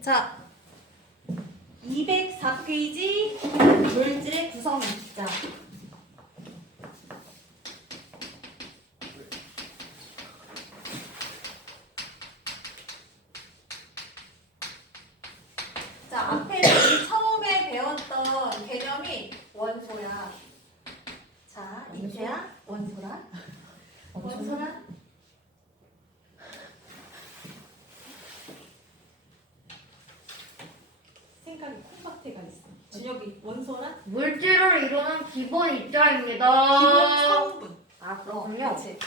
자, 204페이지 물질의 구성 입자. 자, 앞에 우리 처음에 배웠던 개념이 원소야. 자, 인세야, 원소라. 원소라. 생각이 콩깍지가 있어. 준혁이 원소라? 물질을 이루는 기본 입자입니다. 기본 성분. 아, 그렇군요. 그치.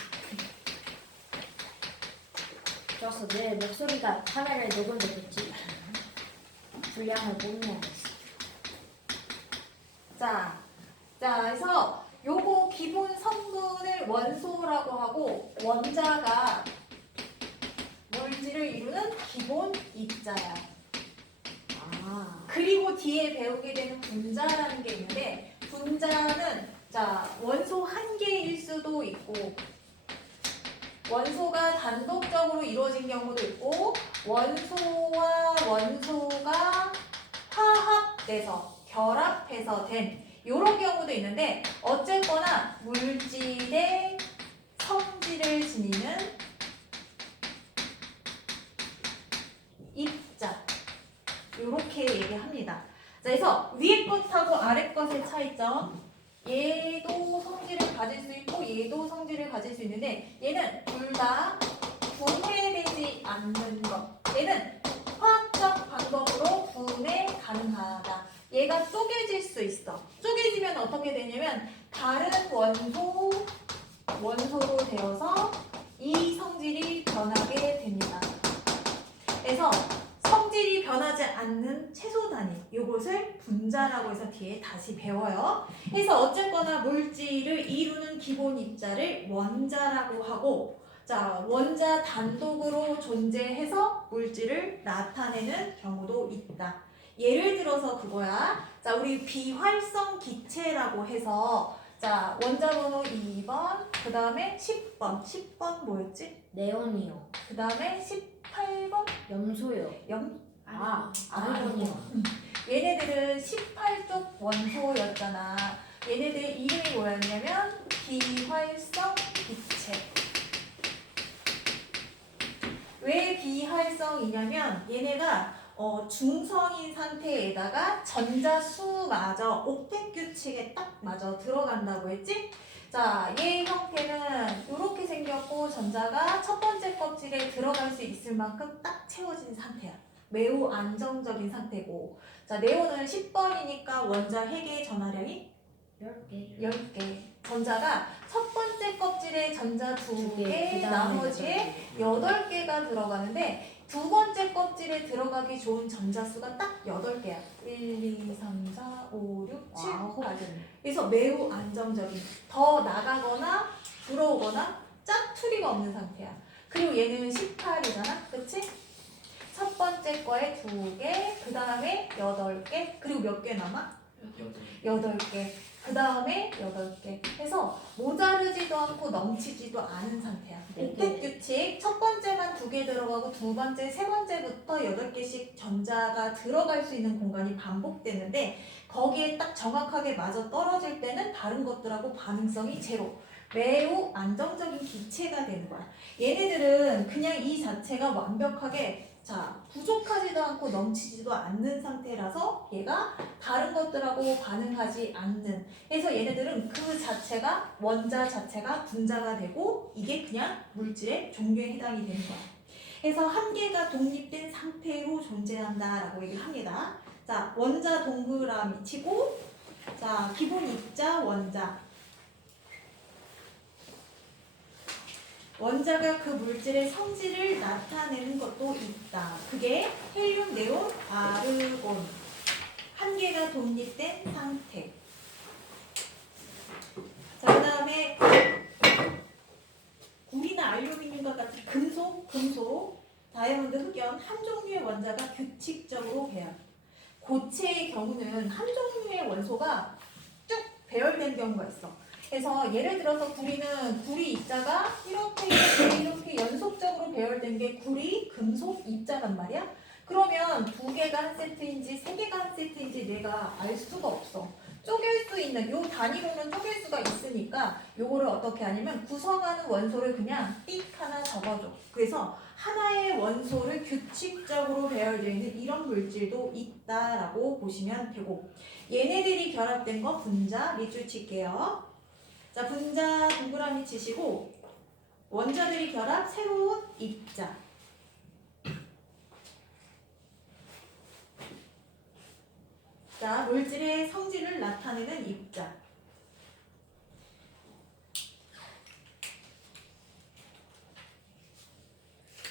좋았어. 내 목소리가 카메라에 녹음됐겠지. 분량을 뽐내야겠어. 자, 그래서 요거 기본 성분을 원소라고 하고 원자가 물질을 이루는 기본 입자야. 아, 그리고 뒤에 배우게 되는 분자라는 게 있는데 분자는 자 원소 한 개일 수도 있고 원소가 단독적으로 이루어진 경우도 있고 원소와 원소가 화합돼서 결합해서 된 이런 경우도 있는데 어쨌거나 물질의 성질을 지니는 입자 이렇게 얘기합니다. 자, 그래서 위에 것하고 아래 것의 차이점. 얘도 성질을 가질 수 있고 얘도 성질을 가질 수 있는데 얘는 둘 다 분해되지 않는 것. 얘는 화학적 방법으로 분해 가능하다. 얘가 쪼개질 수 있어. 쪼개지면 어떻게 되냐면 다른 원소로 되어서 이 성질이 변하게 됩니다. 그래서 성질이 변하지 않는 최소 단위 이것을 분자라고 해서 뒤에 다시 배워요. 그래서 어쨌거나 물질을 이루는 기본 입자를 원자라고 하고 자 원자 단독으로 존재해서 물질을 나타내는 경우도 있다. 예를 들어서 그거야. 자 우리 비활성 기체라고 해서 자 원자 번호 2번 그 다음에 10번 뭐였지? 네온이요. 그 다음에 18번 염소요. 아르곤이요. 얘네들은 18쪽 원소였잖아. 얘네들 이름이 뭐였냐면 비활성 기체. 왜 비활성이냐면 얘네가 중성인 상태에다가 전자수마저 옥텟 규칙에 딱 맞아 들어간다고 했지? 자, 얘 형태는 이렇게 생겼고 전자가 첫 번째 껍질에 들어갈 수 있을 만큼 딱 채워진 상태야. 매우 안정적인 상태고 자, 네온은 10번이니까 원자 핵의 전하량이 10개. 10개. 전자가 첫 번째 껍질에 전자 2개, 그다음에 나머지에 8개가 들어가는데 두 번째 껍질에 들어가기 좋은 전자 수가 딱 8개야. 1, 2, 3, 4, 5, 6, 7, 8. 그래서 매우 안정적인. 더 나가거나 들어오거나 짜투리가 없는 상태야. 그리고 얘는 18이잖아. 그치? 첫 번째 거에 2개, 그 다음에 8개, 그리고 몇 개 남아? 8개. 그 다음에 8개. 해서 모자르지도 않고 넘치지도 않은 상태야. 옥텟 규칙. 첫 번째만 2개 들어가고 두 번째, 세 번째부터 8개씩 전자가 들어갈 수 있는 공간이 반복되는데 거기에 딱 정확하게 맞아 떨어질 때는 다른 것들하고 반응성이 제로. 매우 안정적인 기체가 되는 거야. 얘네들은 그냥 이 자체가 완벽하게 자 부족하지도 않고 넘치지도 않는 상태라서 얘가 다른 것들하고 반응하지 않는. 그래서 얘네들은 그 자체가 원자 자체가 분자가 되고 이게 그냥 물질의 종류에 해당이 되는 거야. 그래서 한 개가 독립된 상태로 존재한다라고 얘기를 합니다. 자 원자 동그라미 치고 자 기본 입자 원자. 원자가 그 물질의 성질을 나타내는 것도 있다. 그게 헬륨, 네온, 아르곤. 한 개가 독립된 상태. 자, 그 다음에 구리나 알루미늄과 같은 금속, 다이아몬드, 흑연 한 종류의 원자가 규칙적으로 배열. 고체의 경우는 한 종류의 원소가 쭉 배열된 경우가 있어. 그래서 예를 들어서 구리 입자가 이렇게 연속적으로 배열된 게 구리, 금속 입자란 말이야. 그러면 두 개가 한 세트인지 세 개가 한 세트인지 내가 알 수가 없어. 쪼갤 수 있는 요 단위로는 쪼갤 수가 있으니까 요거를 어떻게 하냐면 구성하는 원소를 그냥 띡 하나 적어줘. 그래서 하나의 원소를 규칙적으로 배열되어 있는 이런 물질도 있다라고 보시면 되고, 얘네들이 결합된 거 분자 밑줄 칠게요. 자, 분자 동그라미 치시고 원자들이 결합 새로운 입자. 자, 물질의 성질을 나타내는 입자.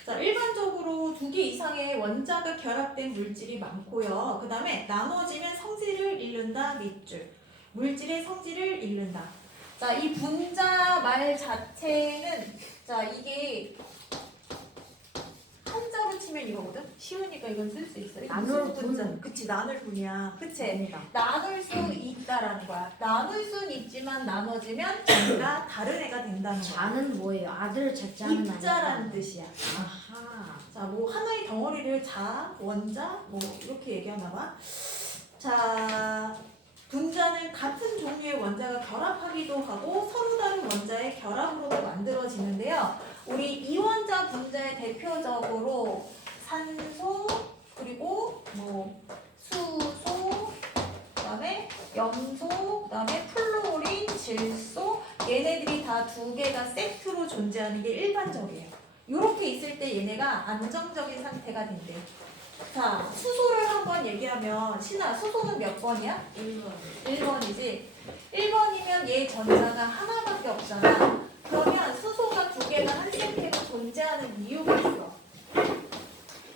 자, 일반적으로 두 개 이상의 원자가 결합된 물질이 많고요. 그 다음에 나눠지면 성질을 잃는다 밑줄. 물질의 성질을 잃는다. 자, 이 분자 말 자체는 자, 이게 한자로 치면 이거거든? 쉬우니까 이건 쓸 수 있어요. 나눌 무슨 분. 분자? 그치, 나눌 분이야. 그치? 됩니다. 나눌 수 있다라는 거야. 나눌 수는 있지만 나눠지면 전가 다른 애가 된다는 거야. 자는 뭐예요? 아들 자자는 입자라는 뜻이야. 아하. 자, 뭐 하나의 덩어리를 자, 원자, 뭐 이렇게 얘기하나 봐. 자, 분자는 같은 종류의 원자가 결합하기도 하고 서로 다른 원자의 결합으로도 만들어지는데요. 우리 이원자 분자의 대표적으로 산소, 그리고 뭐 수소, 그다음에 염소, 그다음에 플로린, 질소, 얘네들이 다 두 개가 세트로 존재하는 게 일반적이에요. 이렇게 있을 때 얘네가 안정적인 상태가 된대요. 자, 수소를 한번 얘기하면 신아, 수소는 몇 번이야? 1번이지. 1번이면 얘 전자가 하나밖에 없잖아. 그러면 수소가 두 개가 한 세트로 존재하는 이유가 있어.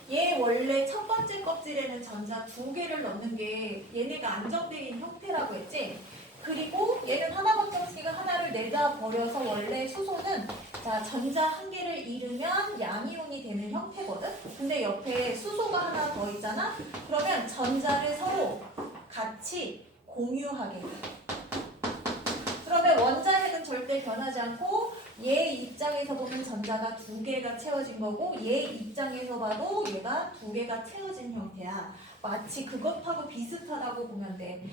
얘 원래 첫 번째 껍질에는 전자 두 개를 넣는 게 얘네가 안정적인 형태라고 했지. 그리고 얘는 하나밖에 없으니까 하나를 내다 버려서 원래 수소는 자, 전자 한 개를 잃으면 양이온이 되는 형태거든. 근데 옆에 수소가 하나 더 있잖아. 그러면 전자를 서로 같이 공유하게 돼. 그러면 원자핵은 절대 변하지 않고 얘 입장에서 보면 전자가 두 개가 채워진 거고 얘 입장에서 봐도 얘가 두 개가 채워진 형태야. 마치 그것하고 비슷하다고 보면 돼.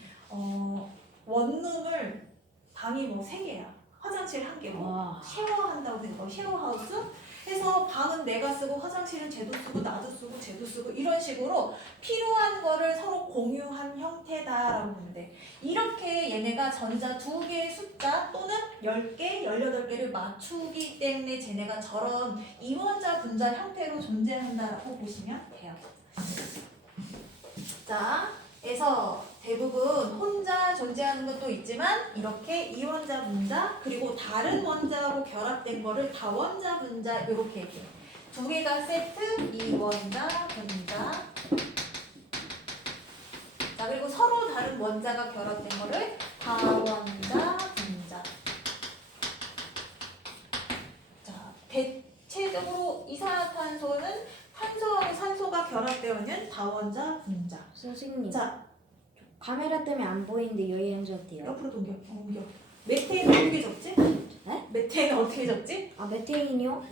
원룸을 방이 뭐 세 개야. 화장실 한 개고 와. 쉐어한다고 된 거. 쉐어하우스. 해서 방은 내가 쓰고 화장실은 쟤도 쓰고 나도 쓰고 쟤도 쓰고 이런 식으로 필요한 거를 서로 공유한 형태다라고 보는데, 이렇게 얘네가 전자 두 개의 숫자 또는 10개, 18개를 맞추기 때문에 쟤네가 저런 이원자 분자 형태로 존재한다라고 보시면 돼요. 자, 그래서 대부분 혼자 존재하는 것도 있지만 이렇게 이원자 분자 그리고 다른 원자로 결합된 거를 다원자 분자 이렇게 얘기해. 두 개가 세트 이원자 분자. 자, 그리고 서로 다른 원자가 결합된 거를 다원자 분자. 자, 대체적으로 이산화탄소는 탄소하고 산소가 결합되어 있는 다원자 분자. 선생님. 자, 카메라 때문에 안 보이는데 여기 앉았대요. 옆으로 옮겨. 메테인 어떻게 적지? 네? 메테인 어떻게 적지? 아 메테인이요?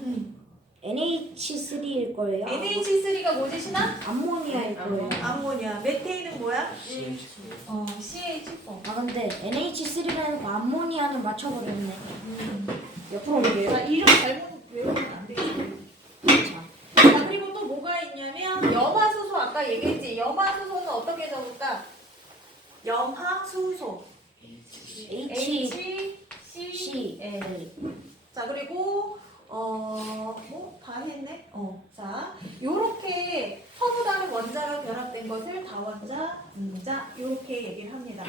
NH3일 거예요. NH3가 뭐지, 신아? 암모니아일 거예요. 암모니아. 메테인은 뭐야? CH4. CH4. 아 근데 NH3라는 거 암모니아는 맞춰버렸네. 옆으로 옮겨요. 자, 이름 잘못 외우면 안 되겠지. 자, 자, 그리고 또 뭐가 있냐면 염화수소 아까 얘기했지. 염화수소는 어떻게 적을까? 염화수소. HCl. 자, 그리고 뭐 다 했네. 자, 요렇게 서로 다른 원자가 결합된 것을 다원자, 분자 요렇게 얘기를 합니다.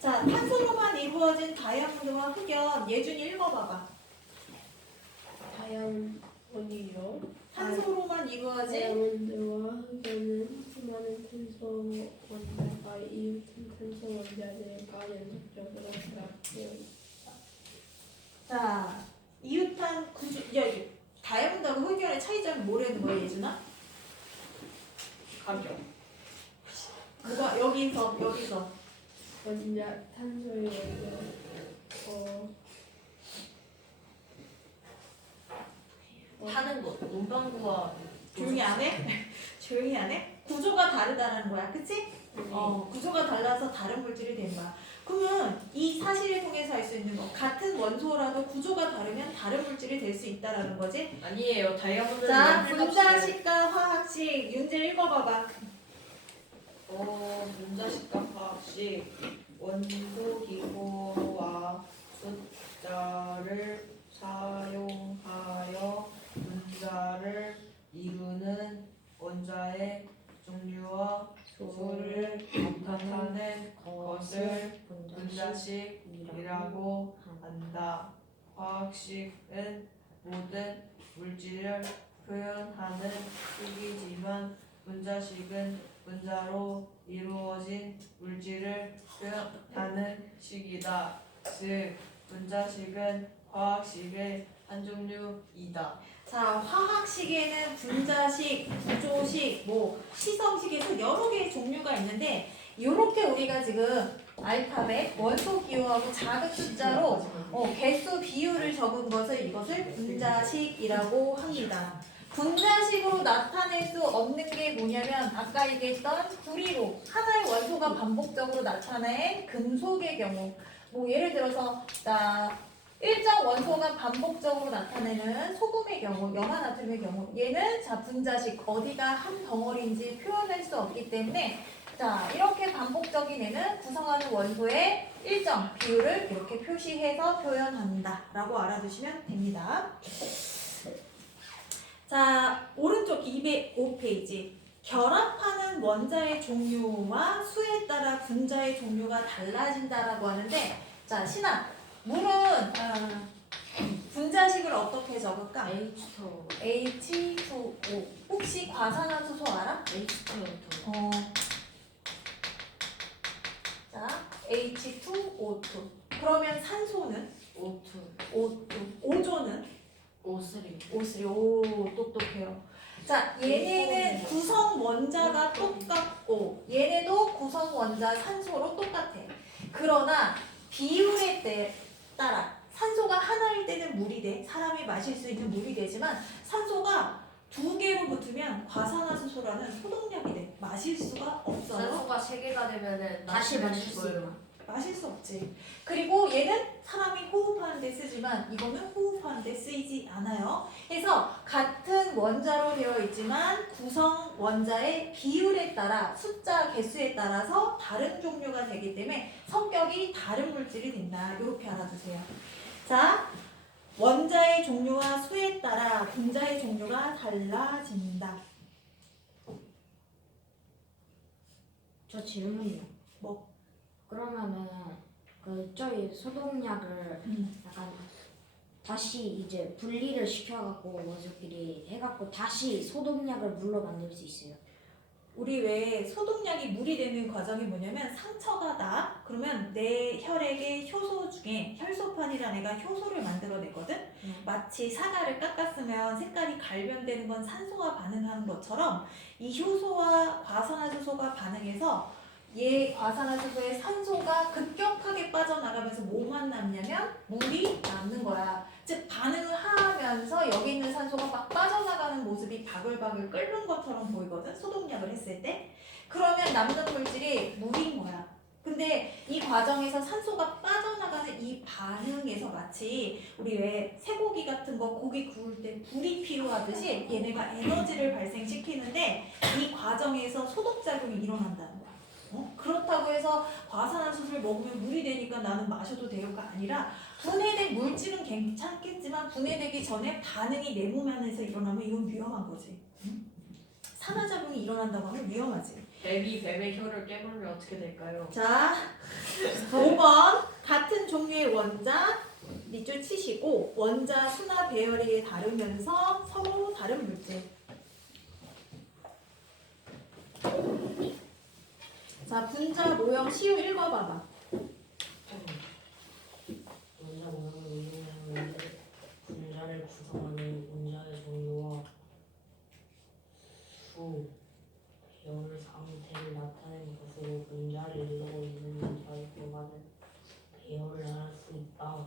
자, 탄소로만 이루어진 다이아몬드와 흑연, 예준이 읽어봐봐. 다이아몬드요. 탄소로만 이루어진 다이아몬드와 흑연은 수많은 탄소 원자가 이웃인 탄소 원자들과 연속적으로 결합되어 있다. 자, 이웃한 구조, 이게 다이아몬드하고 흑연의 차이점이 뭐라는 거야, 예준아? 가격. 뭐가 여기서 원자 탄소의 원자 하는 거 문방구와 조용히 안 해? 조용히 안 해? 구조가 다르다라는 거야. 그치? 구조가 달라서 다른 물질이 된 거야. 그러면 이 사실을 통해서 알 수 있는 거 같은 원소라도 구조가 다르면 다른 물질이 될 수 있다라는 거지. 아니에요. 다이아몬드는 자, 연필 분자식과 화학식 윤재 읽어봐봐. 분자식과 화학식 원소 기호와 숫자를 사용하여 분자를 이루는 원자의 종류와 수를 나타낸 것을 분자식이라고 한다. 화학식은 모든 물질을 표현하는 식이지만 분자식은 분자로 이루어진 물질을 표현하는 식이다. 즉, 분자식은 화학식의 한 종류이다. 자, 화학식에는 분자식, 구조식, 시성식에서 여러 개의 종류가 있는데 이렇게 우리가 지금 알파벳, 원소 기호하고 자극 숫자로 개수 비율을 적은 이것을 분자식이라고 합니다. 분자식으로 나타낼 수 없는 게 뭐냐면 아까 얘기했던 구리로 하나의 원소가 반복적으로 나타낸 금속의 경우 예를 들어서 일정 원소가 반복적으로 나타내는 소금의 경우, 염화나트륨의 경우 얘는 분자식 어디가 한 덩어리인지 표현할 수 없기 때문에 이렇게 반복적인 애는 구성하는 원소의 일정 비율을 이렇게 표시해서 표현한다 라고 알아두시면 됩니다. 자, 오른쪽 205페이지. 결합하는 원자의 종류와 수에 따라 분자의 종류가 달라진다라고 하는데, 자, 신아, 물은 분자식을 어떻게 적을까? H2O. H2O. 혹시 과산화수소 알아? H2O. 자, H2O2. 그러면 산소는? O2, O2. 오존은? O3. O3. 오, 똑똑해요. 자, 얘네는 구성 원자가 똑같고 얘네도 구성 원자 산소로 똑같아. 그러나 비율에 따라 산소가 하나일 때는 물이 돼. 사람이 마실 수 있는 물이 되지만 산소가 두 개로 붙으면 과산화수소라는 소독약이 돼. 마실 수가 없어요. 산소가 3개가 되면은 다시 마실 수 있나? 마실 수 없지. 그리고 얘는 사람이 호흡하는 데 쓰지만 이거는 호흡하는 데 쓰이지 않아요. 그래서 같은 원자로 되어 있지만 구성 원자의 비율에 따라 숫자 개수에 따라서 다른 종류가 되기 때문에 성격이 다른 물질이 된다. 이렇게 알아두세요. 자, 원자의 종류와 수에 따라 분자의 종류가 달라진다. 저 질문이요. 뭐? 그러면은 저희 소독약을 약간 다시 이제 분리를 시켜갖고 원소끼리 해갖고 다시 소독약을 물로 만들 수 있어요. 우리 왜 소독약이 물이 되는 과정이 뭐냐면 상처가 나 그러면 내 혈액의 효소 중에 혈소판이라는 애가 효소를 만들어내거든. 마치 사과를 깎았으면 색깔이 갈변되는 건 산소와 반응하는 것처럼 이 효소와 과산화수소가 반응해서 얘 과산화수소의 산소가 급격하게 빠져나가면서 뭐만 남냐면 물이 남는 거야. 즉 반응을 하면서 여기 있는 산소가 막 빠져나가는 모습이 바글바글 끓는 것처럼 보이거든. 소독약을 했을 때. 그러면 남는 물질이 물인 거야. 근데 이 과정에서 산소가 빠져나가는 이 반응에서 마치 우리 왜 쇠고기 같은 거 고기 구울 때 불이 필요하듯이 얘네가 에너지를 발생시키는데 이 과정에서 소독작용이 일어난다는 거야. 그렇다고 해서 과산화수소를 먹으면 물이 되니까 나는 마셔도 돼요가 아니라 분해된 물질은 괜찮겠지만 분해되기 전에 반응이 내 몸 안에서 일어나면 이건 위험한 거지. 산화작용이 일어난다고 하면 위험하지. 뱀이 뱀의 혀를 깨물면 어떻게 될까요? 자, 5번 같은 종류의 원자 밑줄 치시고 원자 수나 배열이 다르면서 서로 다른 물질. 자, 분자 모형 시우 읽어봐봐. 원자 모형을 이용하여 분자를 구성하는 원자의 종류와 수, 배열 상태를 나타내는 것으로 분자를 이루고 있는 원자의 결과는 배열을 알 수 있다.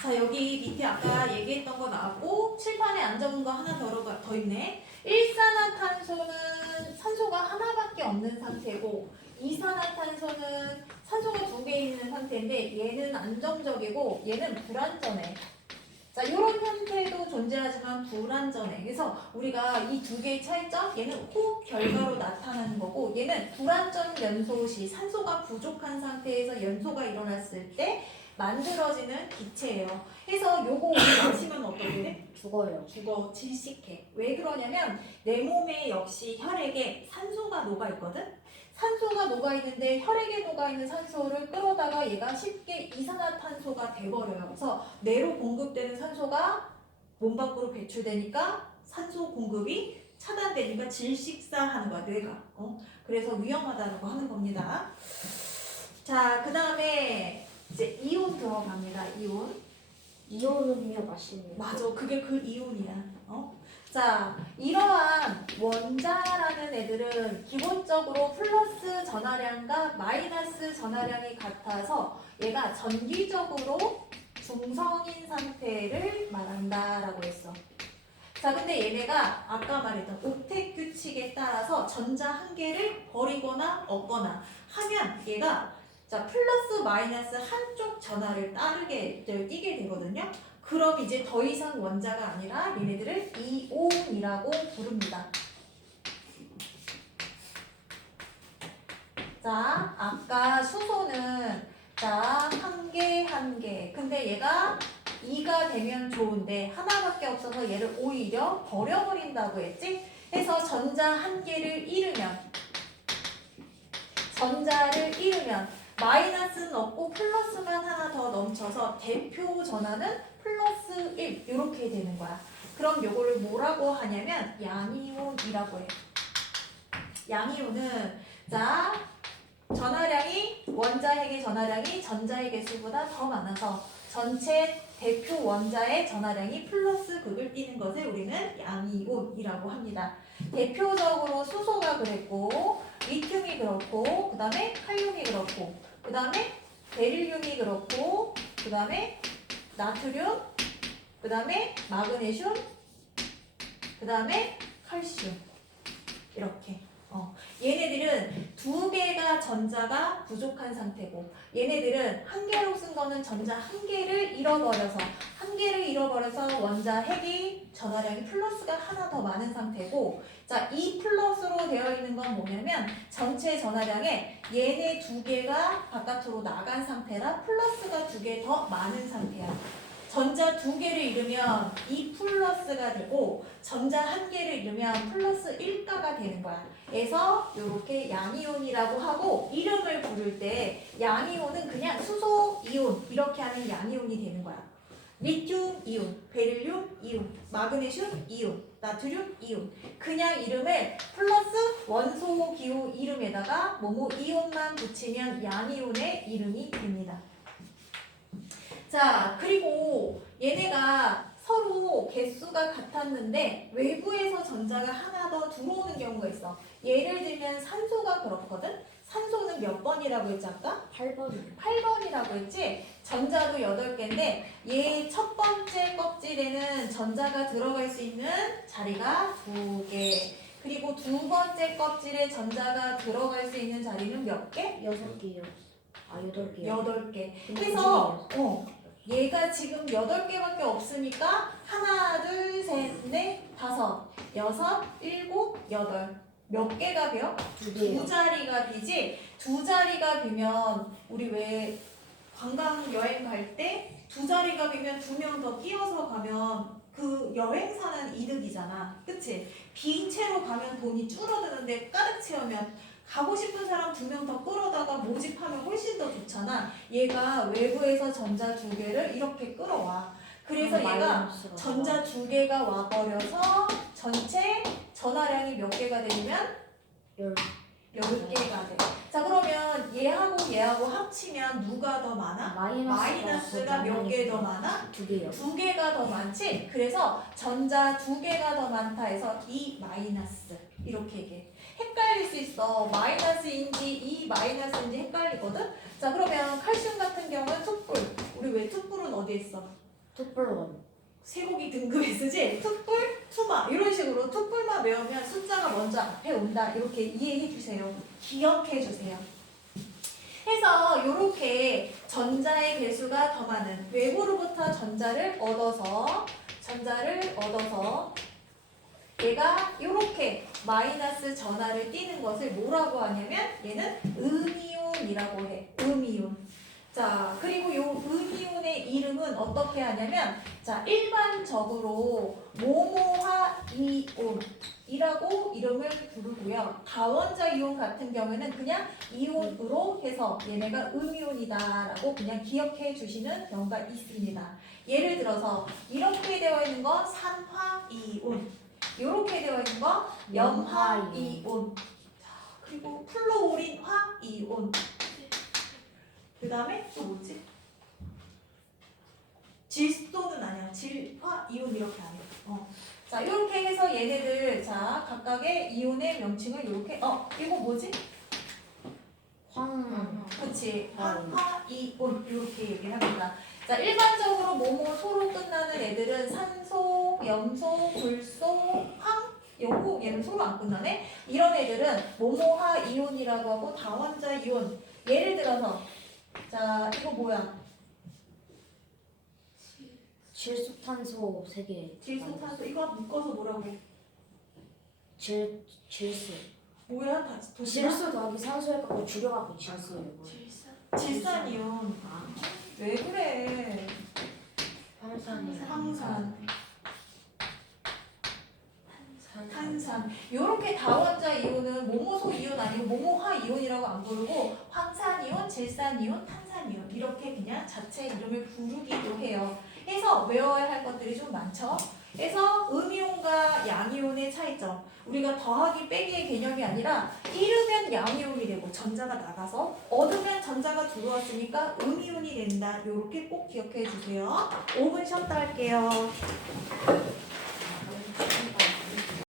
자, 여기 밑에 아까 얘기했던 거 나왔고 칠판에 안 적은 거 하나 더 있네. 일산화탄소는 산소가 하나밖에 없는 상태고 이산화탄소는 산소가 2개 있는 상태인데 얘는 안정적이고 얘는 불안전해. 자, 이런 형태도 존재하지만 불안전해. 그래서 우리가 이 2개의 차이점, 얘는 호흡 결과로 나타나는 거고 얘는 불안전 연소 시 산소가 부족한 상태에서 연소가 일어났을 때 만들어지는 기체예요. 그래서 요거 우리 마시면 어떻게 돼? 죽어요. 죽어, 질식해. 왜 그러냐면 내 몸에 역시 혈액에 산소가 녹아있거든? 산소가 녹아있는데 혈액에 녹아있는 산소를 끌어다가 얘가 쉽게 이산화탄소가 돼버려요. 그래서 뇌로 공급되는 산소가 몸 밖으로 배출되니까 산소 공급이 차단되니까 질식사하는 거야, 뇌가. 그래서 위험하다고 하는 겁니다. 자, 그 다음에 이제 이온 들어갑니다. 이온 음료 맛있네요. 맞아, 그게 그 이온이야. 자, 이러한 원자라는 애들은 기본적으로 플러스 전하량과 마이너스 전하량이 같아서 얘가 전기적으로 중성인 상태를 말한다라고 했어. 자, 근데 얘네가 아까 말했던 옥텟 규칙에 따라서 전자 한 개를 버리거나 얻거나 하면 얘가 자, 플러스 마이너스 한쪽 전하를 따르게 띄게 되거든요. 그럼 이제 더 이상 원자가 아니라 얘네들을 이온이라고 부릅니다. 자, 아까 수소는 자, 한 개. 근데 얘가 2가 되면 좋은데 하나밖에 없어서 얘를 오히려 버려버린다고 했지? 해서 전자 한 개를 전자를 잃으면 마이너스는 없고 플러스만 하나 더 넘쳐서 대표 전하는 플러스 1 이렇게 되는 거야. 그럼 요거를 뭐라고 하냐면 양이온이라고 해. 양이온은 자 전하량이 원자핵의 전하량이 전자의 개수보다 더 많아서 전체 대표 원자의 전하량이 플러스 극을 띠는 것을 우리는 양이온이라고 합니다. 대표적으로 수소가 그랬고 리튬이 그렇고 그 다음에 칼륨이 그렇고 그 다음에 베릴륨이 그렇고 그 다음에 나트륨 그 다음에 마그네슘 그 다음에 칼슘 이렇게 얘네들은 2개가 전자가 부족한 상태고 얘네들은 한 개로 쓴 거는 전자 한 개를 잃어버려서 원자 핵이 전하량이 플러스가 하나 더 많은 상태고 자, 이 플러스로 되어 있는 건 뭐냐면 전체 전하량에 얘네 2개가 바깥으로 나간 상태라 플러스가 2개 더 많은 상태야. 전자 2개를 잃으면 2 플러스가 되고 전자 1개를 잃으면 플러스 1가가 되는 거야. 그래서 이렇게 양이온이라고 하고 이름을 부를 때 양이온은 그냥 수소 이온 이렇게 하면 양이온이 되는 거야. 리튬 이온, 베릴륨 이온, 마그네슘 이온, 나트륨 이온 그냥 이름을 플러스 원소 기호 이름에다가 뭐뭐 이온만 붙이면 양이온의 이름이 됩니다. 자, 그리고 얘네가 서로 개수가 같았는데 외부에서 전자가 하나 더 들어오는 경우가 있어. 예를 들면 산소가 그렇거든? 산소는 몇 번이라고 했지 아까? 8번이요. 8번이라고 했지? 전자도 8개인데 얘 첫 번째 껍질에는 전자가 들어갈 수 있는 자리가 2개. 그리고 두 번째 껍질에 전자가 들어갈 수 있는 자리는 몇 개? 6개요. 아, 8개요. 8개. 그래서 얘가 지금 8개밖에 없으니까 하나, 둘, 셋, 넷, 다섯, 여섯, 일곱, 여덟. 몇 개가 비어? 2개요. 2자리가 비지? 2자리가 비면 우리 왜 관광 여행 갈 때 2자리가 비면 2명 더 끼어서 가면 그 여행사는 이득이잖아. 그치? 빈 채로 가면 돈이 줄어드는데 가득 채우면 가고 싶은 사람 2명 더 끌어다가 모집하면 훨씬 더 좋잖아. 얘가 외부에서 전자 2개를 이렇게 끌어와. 그래서 얘가 전자 2개가 와버려서 전체 전하량이 몇 개가 되냐면 10개가 돼. 자, 그러면 얘하고 합치면 누가 더 많아? 마이너스가 몇 개 더 많아? 2개요. 2개가 더 많지? 그래서 전자 2개가 더 많다 해서 이 마이너스 이렇게 얘기해. 헷갈릴 수 있어. 마이너스인지 이 마이너스인지 헷갈리거든? 자, 그러면 칼슘 같은 경우는 툭불. 우리 왜 툭불은 어디에 있어? 투플원. 쇠고기 등급에 쓰지 투뿔, 투마 이런 식으로 투뿔만 외우면 숫자가 먼저 앞에 온다 이렇게 이해해 주세요. 기억해 주세요. 해서 이렇게 전자의 개수가 더 많은 외부로부터 전자를 얻어서 얘가 이렇게 마이너스 전하를 띠는 것을 뭐라고 하냐면 얘는 음이온이라고 해. 음이온. 자, 그리고 요 음이온의 이름은 어떻게 하냐면 자, 일반적으로 모모화 이온이라고 이름을 부르고요. 다원자 이온 같은 경우에는 그냥 이온으로 해서 얘네가 음이온이다라고 그냥 기억해 주시는 경우가 있습니다. 예를 들어서 이렇게 되어 있는 거 산화이온, 이렇게 되어 있는 거 염화이온, 그리고 플로우린화이온. 그 다음에 또 뭐지? 질소는 아니야. 질화 이온 이렇게 안 해. 자, 이렇게 해서 얘네들 자 각각의 이온의 명칭을 이렇게 이거 뭐지? 그치. 황화 이온 이렇게 얘기를 합니다. 자, 일반적으로 모모소로 끝나는 애들은 산소, 염소, 불소, 황 요거 얘는 소로 안 끝나네. 이런 애들은 모모화 이온이라고 하고 다원자 이온. 예를 들어서 자, 이거 뭐야? 질소탄소 3개. 질소탄소 이거 묶어서 뭐라고 해? 질소. 뭐야? 다 도시락? 질소 더하기 산소 해갖고 줄여갖고 질소. 질산이온. 왜 그래? 황산. 탄산. 요렇게 다원자 이온은 모모소 이온 아니고 모모화 이온이라고 안 부르고 황산이온, 질산이온, 탄산이온 이렇게 그냥 자체 이름을 부르기도 해요. 해서 외워야 할 것들이 좀 많죠. 그래서 음이온과 양이온의 차이점. 우리가 더하기 빼기의 개념이 아니라 잃으면 양이온이 되고 전자가 나가서 얻으면 전자가 들어왔으니까 음이온이 된다. 요렇게 꼭 기억해 주세요. 5분 쉬었다 할게요.